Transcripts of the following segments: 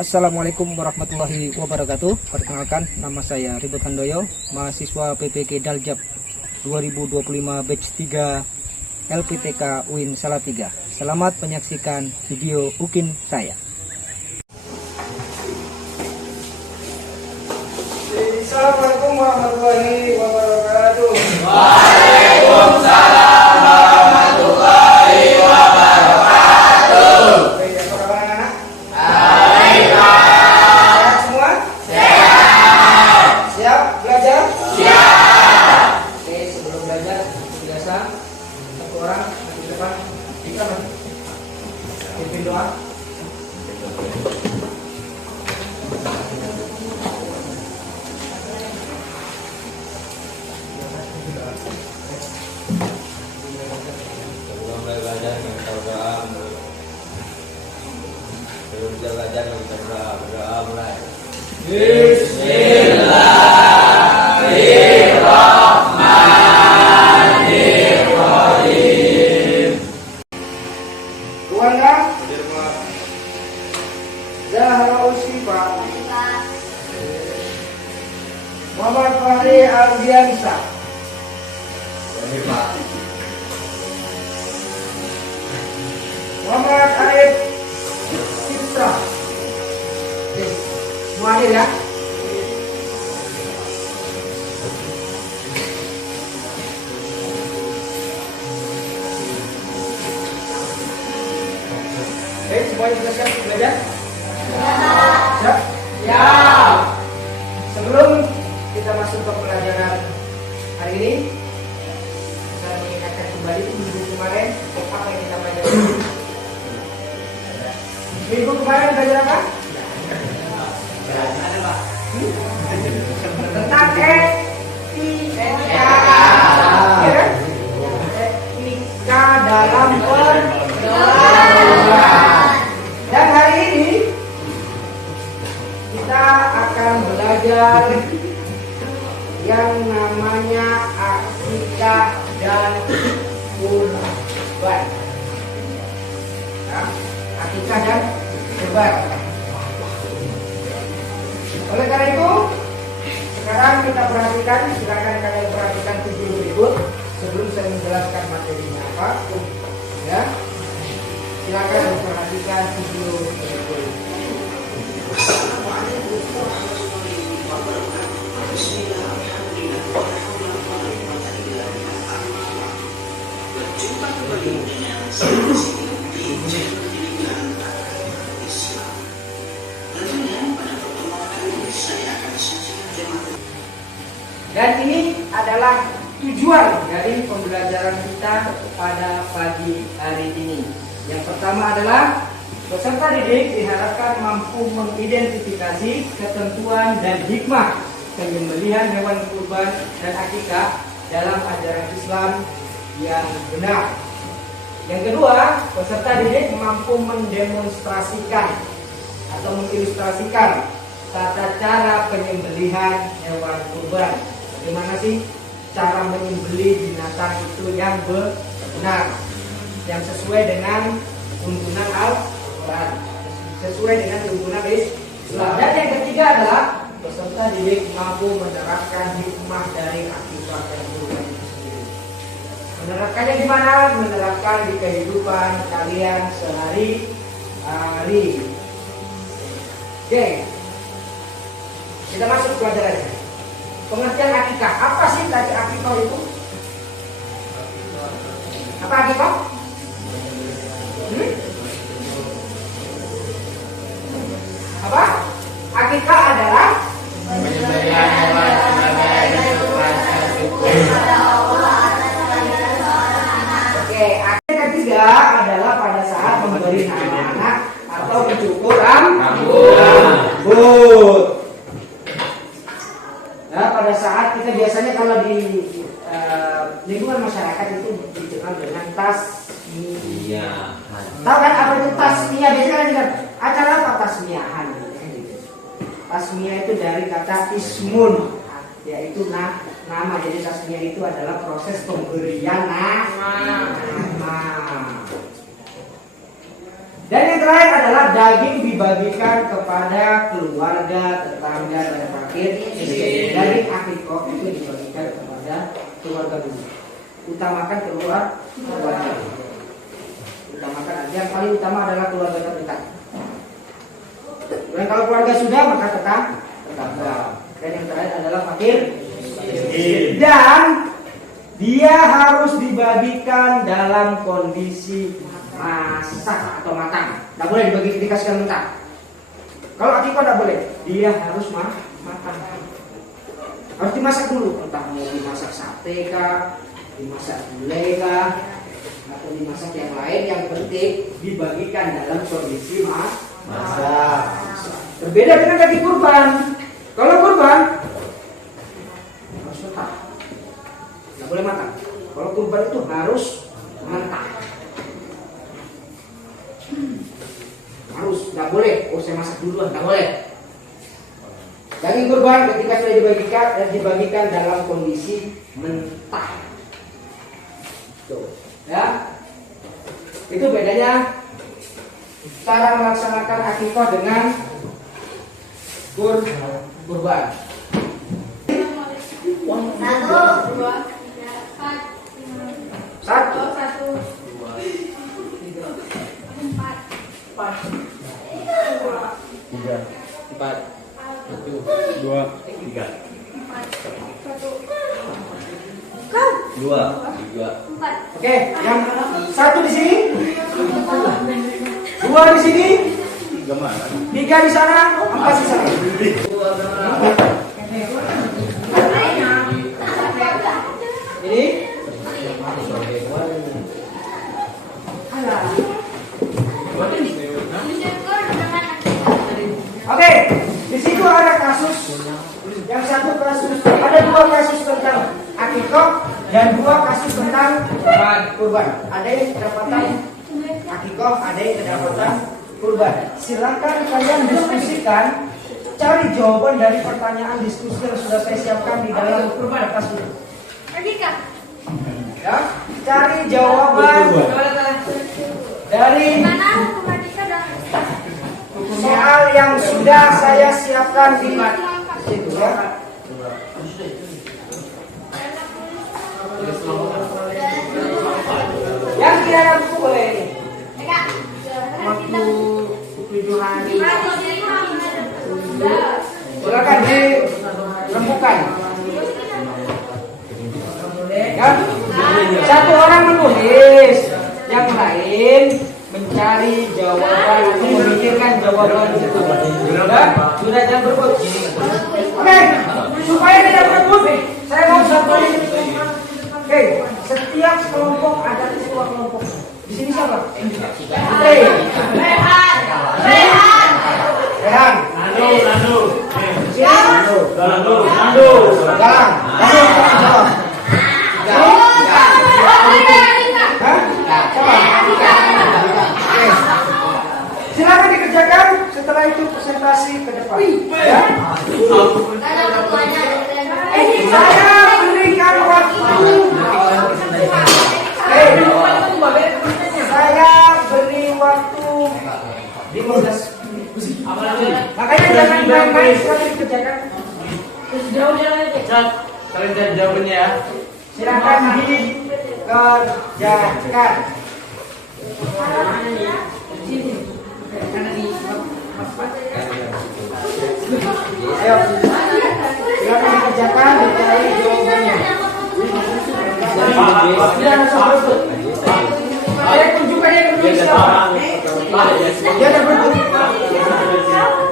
Assalamualaikum warahmatullahi wabarakatuh. Perkenalkan, nama saya Ribut Handoyo, mahasiswa PPK Daljab 2025 batch 3 LPTK UIN Salatiga. Selamat menyaksikan video UKIN saya. Assalamualaikum warahmatullahi wabarakatuh. Waalaikumsalam warahmatullahi wabarakatuh. Baik, apa kabar anak-anak? Baik, Sehat semua? sehat. Siap belajar? Siap. Oke, sebelum belajar biasa satu orang di depan kita pimpin doa. Sebelum belajar kita berdoa mulai. Bismillahirrahmanirrahim. Ruanda Zahra Ushifa Muhammad Fahri Ardiansa Muhammad Arif Citra. Oke, semua hadir ya. Oke, semuanya sudah siap untuk belajar? Siap? Ya. Sebelum kita masuk ke pelajaran hari ini, saya mengingatkan kembali minggu kemarin apa yang kita pelajari. Minggu kemarin belajar apa? Tentang etika, ya kan? Etika dalam pergaulan. Dan hari ini kita akan belajar yang namanya akikah dan kurban. Ya, akikah dan kurban. Oleh karena itu, sekarang kita perhatikan, silakan kalian perhatikan video berikut sebelum saya menjelaskan materinya apa. Ya, silakan perhatikan video berikut. Dan ini adalah tujuan dari pembelajaran kita pada pagi hari ini. Yang pertama adalah peserta didik diharapkan mampu mengidentifikasi ketentuan dan hikmah penyembelihan hewan kurban dan akikah dalam ajaran Islam yang benar. Yang kedua, peserta didik mampu mendemonstrasikan atau mengilustrasikan tata cara penyembelihan hewan kurban. Bagaimana sih cara menyembelih binatang itu yang benar, yang sesuai dengan tuntunan Al-Quran, sesuai dengan tuntunan Islam. Dan yang ketiga adalah peserta didik mampu menerapkan hikmah dari akikah dan kurban itu sendiri. Menerapkannya di mana? Menerapkan di kehidupan kalian sehari-hari. Oke, kita masuk ke pelajarannya. Pengertian akikah. Apa sih tadi akikah itu? Apa akikah? Apa? Akikah adalah Penyembelihan hewan sebagai rasa syukur. Oke, akikah ketiga adalah pada saat memberi nama anak atau mencukur rambut. Nah, pada saat kita biasanya kalau di lingkungan masyarakat itu dikenal dengan tasmiyah. Tahu kan apa itu tasmiyah? Biasanya kan acara apa tasmiyahan? Tasmiyah itu dari kata ismun, yaitu nama. Jadi tasmiyah itu adalah proses pemberian nama. Dan yang terakhir adalah adalah daging dibagikan kepada keluarga, tetangga, dan fakir. Daging akikah itu dibagikan kepada keluarga dulu. Utamakan keluarga. Utamakan aja. Yang paling utama adalah keluarga terdekat. Dan kalau keluarga sudah, maka tetangga. Dan yang terakhir adalah fakir. Dan dia harus dibagikan dalam kondisi masak atau matang. Tidak boleh dikasihkan mentah. Kalau akikah tidak boleh, dia harus matang. Harus dimasak dulu. Entah mau dimasak sate kah, dimasak gulai kah, atau dimasak yang lain. Yang penting dibagikan dalam kondisi masak. Berbeda dengan daging kurban. Kalau kurban harus mentah, nggak boleh matang. Kalau kurban itu harus mentah. Harus, nggak boleh. Oh, saya masak duluan, nggak boleh. Daging kurban ketika sudah dibagikan dalam kondisi mentah. Tuh, ya. Itu bedanya cara melaksanakan akikah dengan kurban. 2, 3. Oke, yang satu di sini, 2 di sini, 3 di sana, 4 di sana. Ini oke, di situ ada kasus. Yang satu kasus, ada 2 kasus tentang akikah dan 2 kasus tentang kurban. Ada yang kedapatan akikah, ada yang kedapatan kurban. Silakan kalian diskusikan, cari jawaban dari pertanyaan diskusi yang sudah saya siapkan di dalam kertas itu. Ya, cari jawaban dari soal yang sudah saya siapkan di situ ya. Yang tidak ada buku boleh ini. Waktu 7 hari. Silakan dirembukan. Ya. Satu orang menulis, yang lain mencari jawaban atau memikirkan jawaban itu. Sudah jangan berebut. Oke, supaya tidak berebut, saya mau sampaikan. Oke, setiap kelompok ada ketua kelompok. Di sini siapa? Oke. Rehan. Nando. Silakan dikerjakan. Setelah itu presentasi ke depan. Ya. Saya berikan waktu. Saya beri waktu 15 menit. Makanya jangan main-main, silakan dikerjakan. Kalian cari jawabannya ya. Silakan dikerjakan. Ayo, silakan dikerjakan, dicari jawabannya. Saya tunjukkan yang menulis siapa. Dia ada bentuk.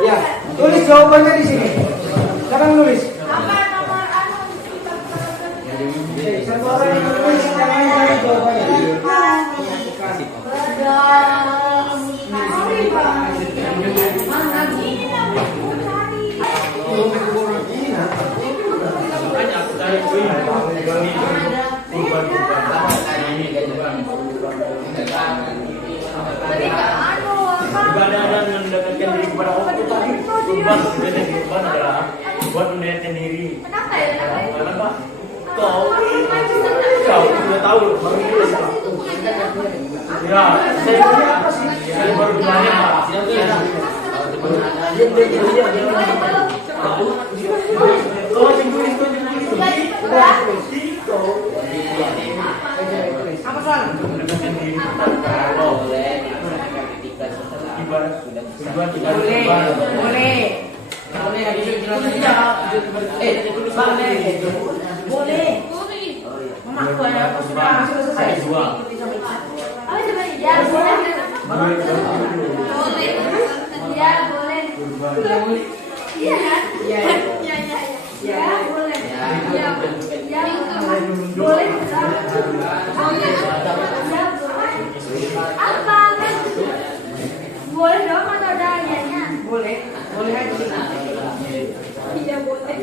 Ya, tulis jawabannya di sini. Silakan menulis. Satu orang yang menulis, yang lain cari jawabannya. Ibadah dan mendekatkan diri kepada Allah itu tadi kurban adalah buat mendekatkan diri. Kenapa? Kau sudah tahu. Ya, saya Saya baru tanya Pak. Oh, itu. Apa soal? Mendekatkan diri kalau ibarat Boleh. Boleh Boleh. Mama aku ya, aku sudah selesai. Ya boleh. Ya boleh. Iya kan? Iya. Ya boleh. Ya boleh. Apa? Boleh dong atau ada ayahnya? Boleh aja. Iya boleh.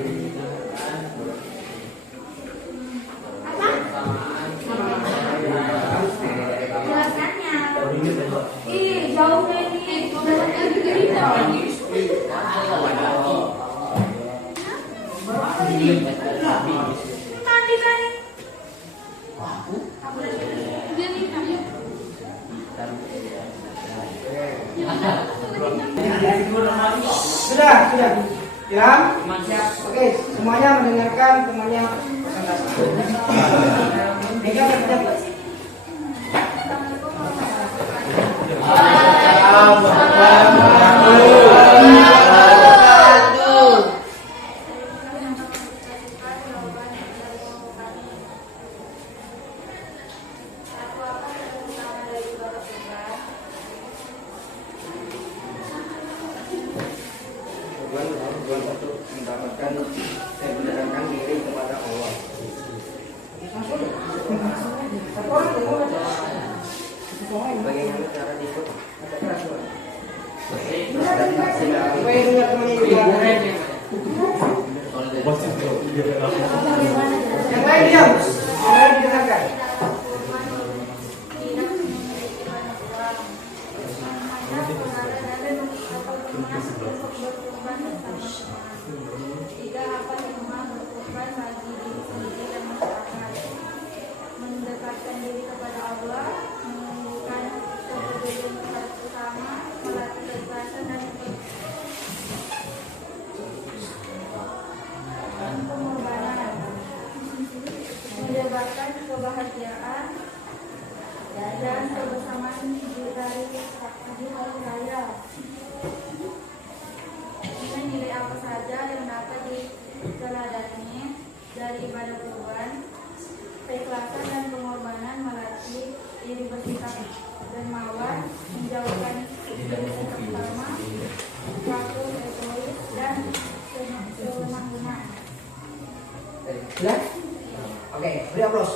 Apa? Jelaskannya. Ih, jauh ini. Mandi kan? Sudah. Ya. Oke, semuanya mendengarkan temannya presentasi. Tujuan untuk mendapatkan dan mendekatkan diri kepada Allah. Bagaimana cara ikut? Yang lain diam. Yang lain didengarkan. Mendekatkan diri kepada Allah, menumbuhkan kepedulian kepada sesama, melatih keikhlasan dan pengorbanan, menyebarkan kebahagiaan dan kebersamaan di hari raya. Dengan nilai apa saja yang dapat diteladani dari ibadah kurban, keikhlasan dan pengorbanan, melatih diri bersikap dermawan, menjauhkan diri pertama, waktu egois dan kelemah-lemah. Sudah? Oke, beri aplaus.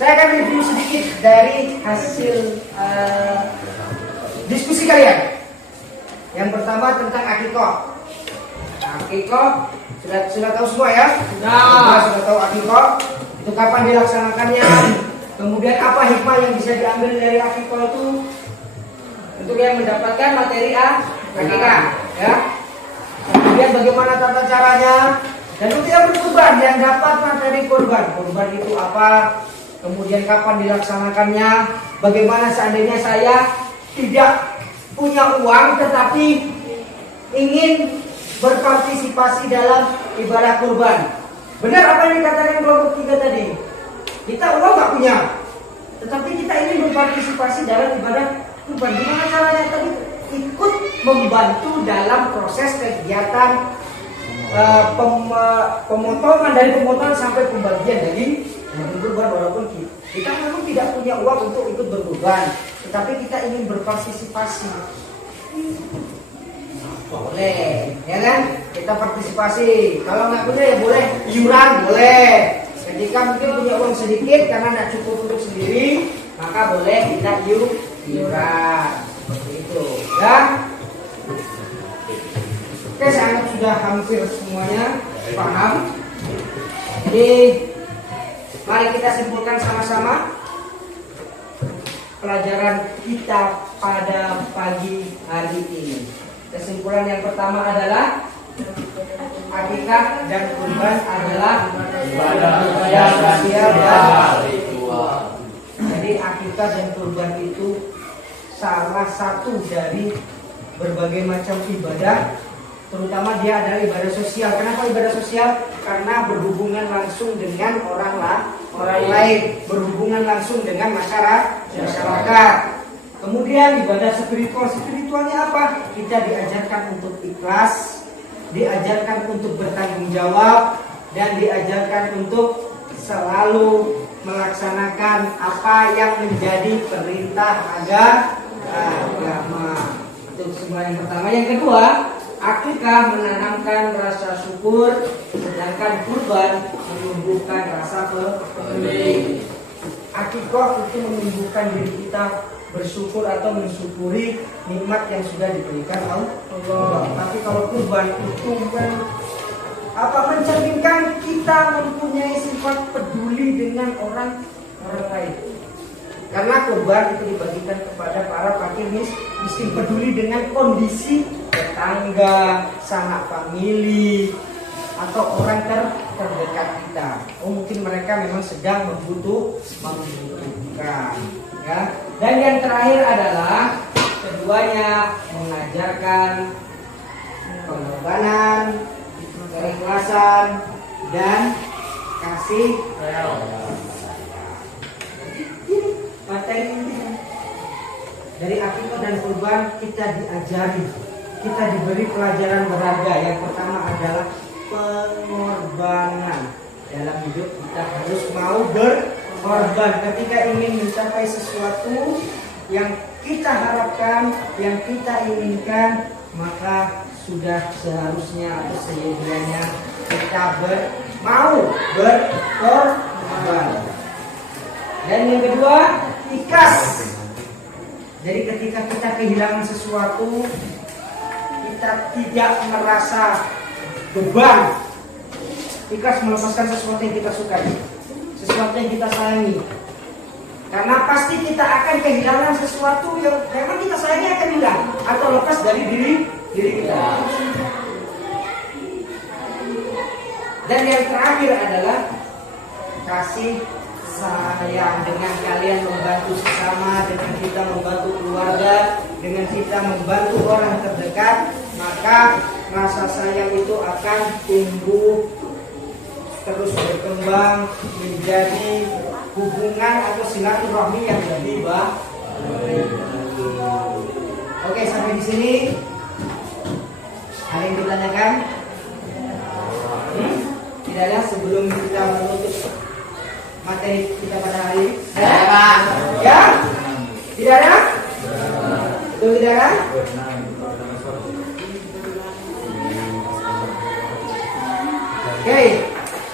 Saya akan review sedikit dari hasil diskusi kalian. Yang pertama tentang akikoh. Akikoh sudah tahu semua ya? Sudah tahu akikoh itu kapan dilaksanakannya, kemudian apa hikmah yang bisa diambil dari akikoh itu untuk yang mendapatkan materi akikah, ya. Kemudian bagaimana tata caranya, dan untuk yang berkurban yang dapat materi kurban itu apa, kemudian kapan dilaksanakannya, bagaimana seandainya saya tidak punya uang tetapi ingin berpartisipasi dalam ibadah kurban. Benar apa yang dikatakan kelompok 3 tadi. Kita uang nggak punya, tetapi kita ingin berpartisipasi dalam ibadah kurban. Gimana caranya tadi? Ikut membantu dalam proses kegiatan pemotongan, dari pemotongan sampai pembagian daging kurban. Walaupun kita memang tidak punya uang untuk ikut berkurban, tetapi kita ingin berpartisipasi. Boleh, ya kan? Kita partisipasi. Kalau nggak punya ya boleh iuran, boleh. Ketika mungkin punya uang sedikit karena nggak cukup untuk sendiri, maka boleh kita iuran. Seperti itu, ya. Oke, saya anggap sudah hampir semuanya paham. Jadi, mari kita simpulkan sama-sama pelajaran kita pada pagi hari ini. Kesimpulan yang pertama adalah akikah dan kurban adalah ibadah sosial dan akikah dan kurban itu salah satu dari berbagai macam ibadah, terutama dia adalah ibadah sosial. Kenapa ibadah sosial? Karena berhubungan langsung dengan orang lain, berhubungan langsung dengan masyarakat. Kemudian ibadah spiritual, spiritualnya apa? Kita diajarkan untuk ikhlas, diajarkan untuk bertanggung jawab, dan diajarkan untuk selalu melaksanakan apa yang menjadi perintah agama. Itu semua yang pertama. Yang kedua, akikah menanamkan rasa syukur, sedangkan kurban menumbuhkan rasa peduli. Akikah itu menumbuhkan diri kita bersyukur atau mensyukuri nikmat yang sudah diberikan Allah. Tapi kalau kurban itu mencerminkan kita mempunyai sifat peduli dengan orang lain. Karena kurban itu dibagikan kepada para fakir miskin, peduli dengan kondisi tetangga, sanak famili, atau orang terdekat kita. Mungkin mereka memang sedang membutuhkan. Ya. Dan yang terakhir adalah keduanya mengajarkan pengorbanan, keikhlasan, dan kasih materi inti. Dari akikah dan kurban kita diajari, kita diberi pelajaran berharga. Yang pertama adalah pengorbanan. Dalam hidup kita harus mau berkorban ketika ingin mencapai sesuatu yang kita harapkan, yang kita inginkan, maka sudah seharusnya atau seyoganya kita mau berkorban. Dan yang kedua, ikhlas. Jadi ketika kita kehilangan sesuatu, kita tidak merasa beban. Ikhlas melepaskan sesuatu yang kita sukai, sesuatu yang kita sayangi. Karena pasti kita akan kehilangan sesuatu yang memang kita sayangi akan hilang atau lepas dari diri kita. Dan yang terakhir adalah kasih sayang. Dengan kalian membantu sesama, dengan kita membantu keluarga, dengan kita membantu orang terdekat, maka rasa sayang itu akan tumbuh, terus berkembang menjadi hubungan atau silaturahmi yang lebih baik. Oke, sampai di sini. Ada yang ditanyakan? Tidak ada. Sebelum kita menutup materi kita pada hari ini. Ya? Tidak ada? Betul tidak ada? Oke,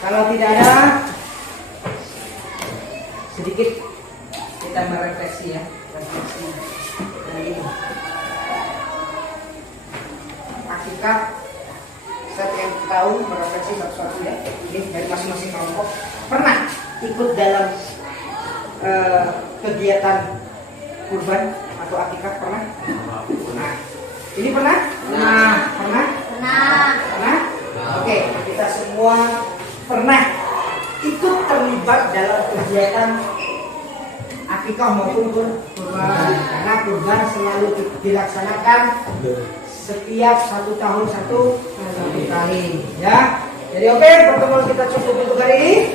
kalau tidak ada, sedikit kita merefleksi ya, refleksi dari ini. Akikah, saya ingin tahu merefleksi satu-satu ya. Ini dari masing-masing kelompok pernah ikut dalam kegiatan kurban atau akikah, pernah? Nah, ini pernah? Pernah? Oke, kita semua pernah ikut terlibat dalam kegiatan akikah maupun kurban. Karena kurban selalu dilaksanakan setiap 1 tahun satu kali, ya. Jadi oke, pertemuan kita cukup untuk hari ini.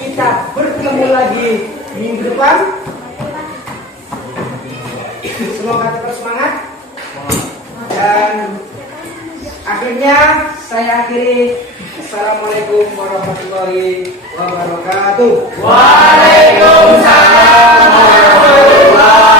Kita bertemu lagi minggu depan. Semoga tetap semangat. Dan akhirnya saya akhiri. Assalamualaikum warahmatullahi wabarakatuh. Waalaikumsalam warahmatullahi